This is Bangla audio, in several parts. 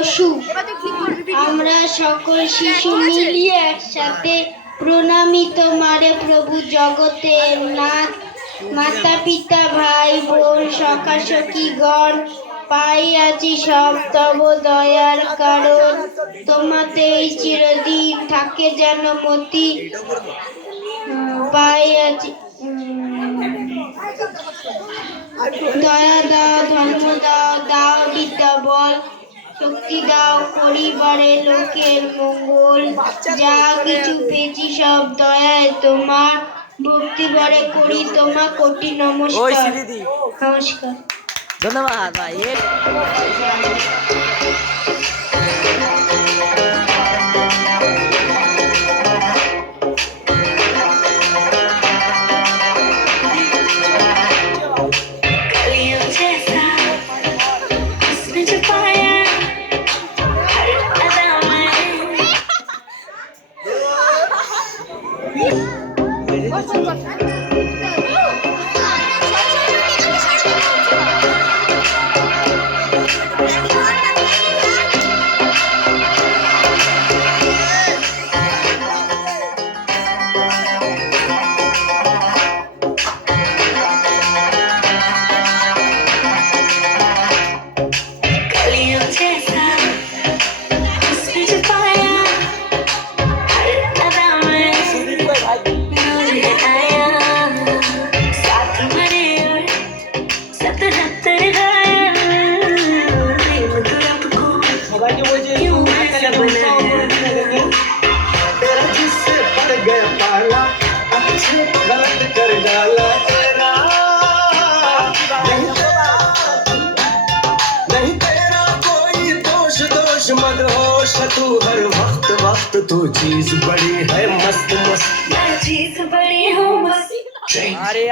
পশু। আমরা সকল শিশু মিলিয়ে একসাথে প্রণামী তোমারে প্রভু জগতের নাথ। মাতা পিতা ভাই বোন সখা সখী গণ পাইয়াছি সব তব দয়ার কারণ। তোমাতেই চিরদিন থাকে যেন মতি পাইয়াছি। দয়া দাও, ধর্ম দাও, দাও বিদ্যা বল, শক্তি দাও করিবারে লোকের মঙ্গল। যা কিছু পেয়েছি সব দয়ায় তোমার, ভক্তি ভরে করি তোমার কোটি নমস্কার। নমস্কার, ধন্যবাদ ভাই। तू हर वक्त वक्त तू चीज बड़ी है मस्त मस्त, मैं चीज बड़ी हूँ मस्त। अरे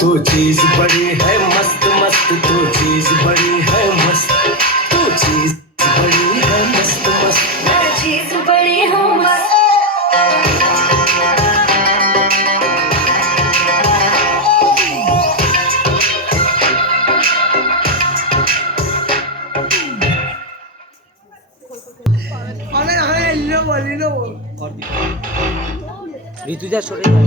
तू चीज बड़ी है मस्त मस्त, तू चीज बड़ी है मस्त, तू चीज बड़ी है मस्त मस्त, मैं चीज बड़ी हूँ मस्त। ঋতুজা সরে बोल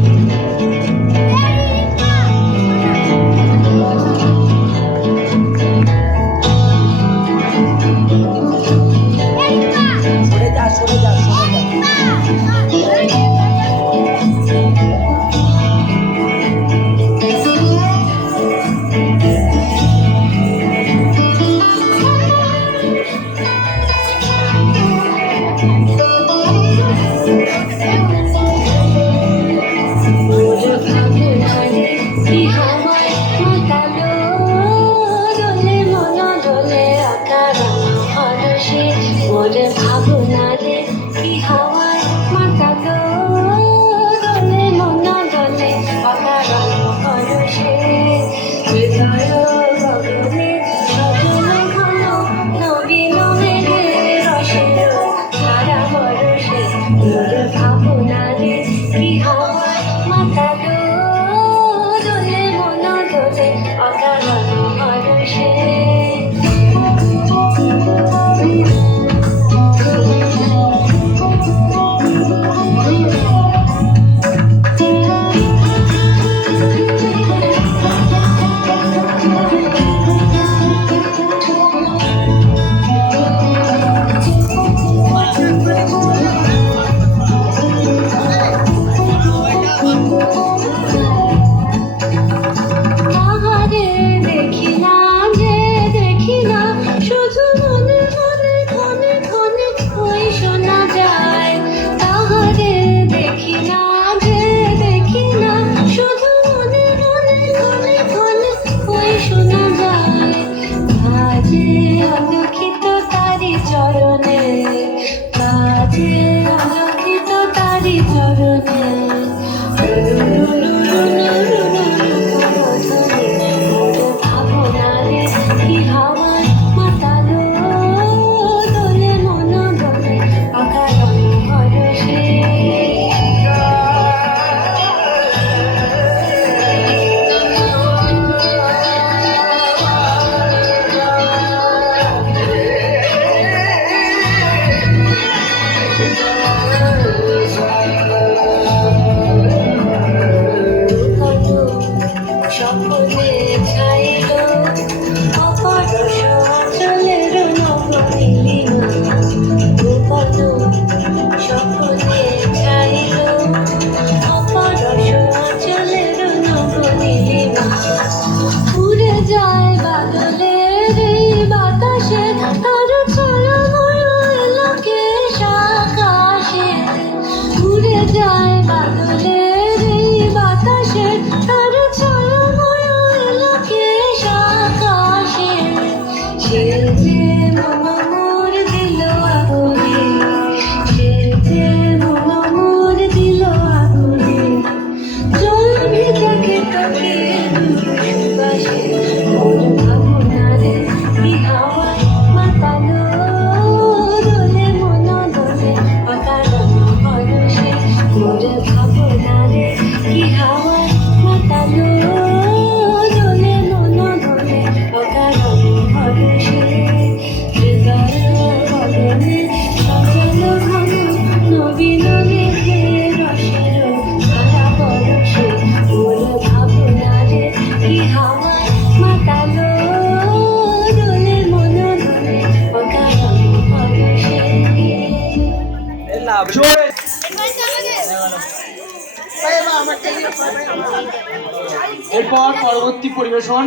এরপর পরবর্তী পরিবেশন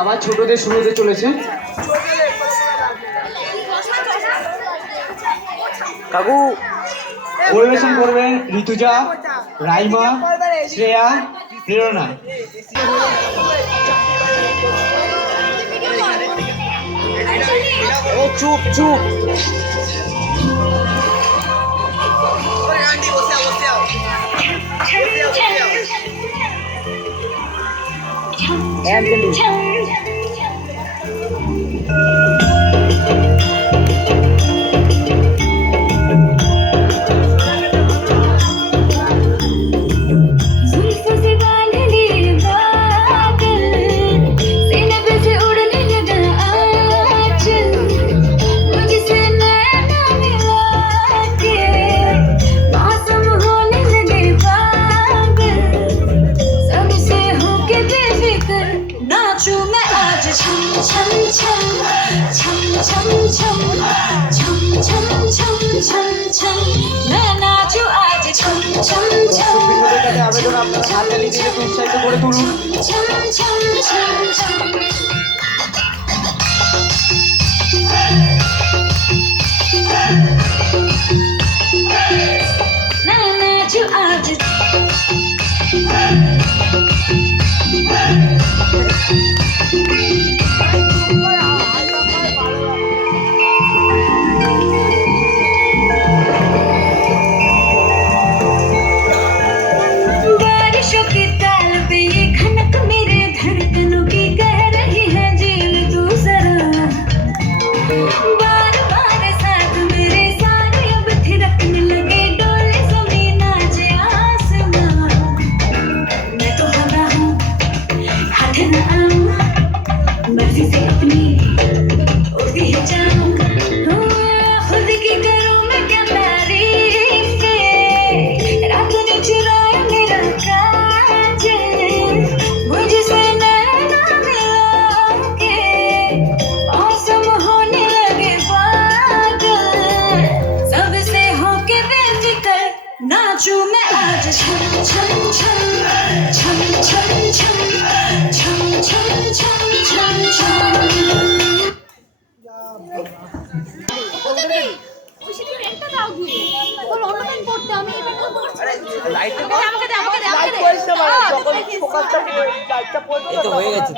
আবার ছোটদের শুরু হতে চলেছে। কাকু পরিবেশন করবেন ঋতুজা, রাইমা, শ্রেয়া, প্রেরণা। ও চুপ চুপ। আবেদন আপনারা হাততালি দিয়ে উৎসাহিত করে তুলুন। এই তো হয়ে গেছে।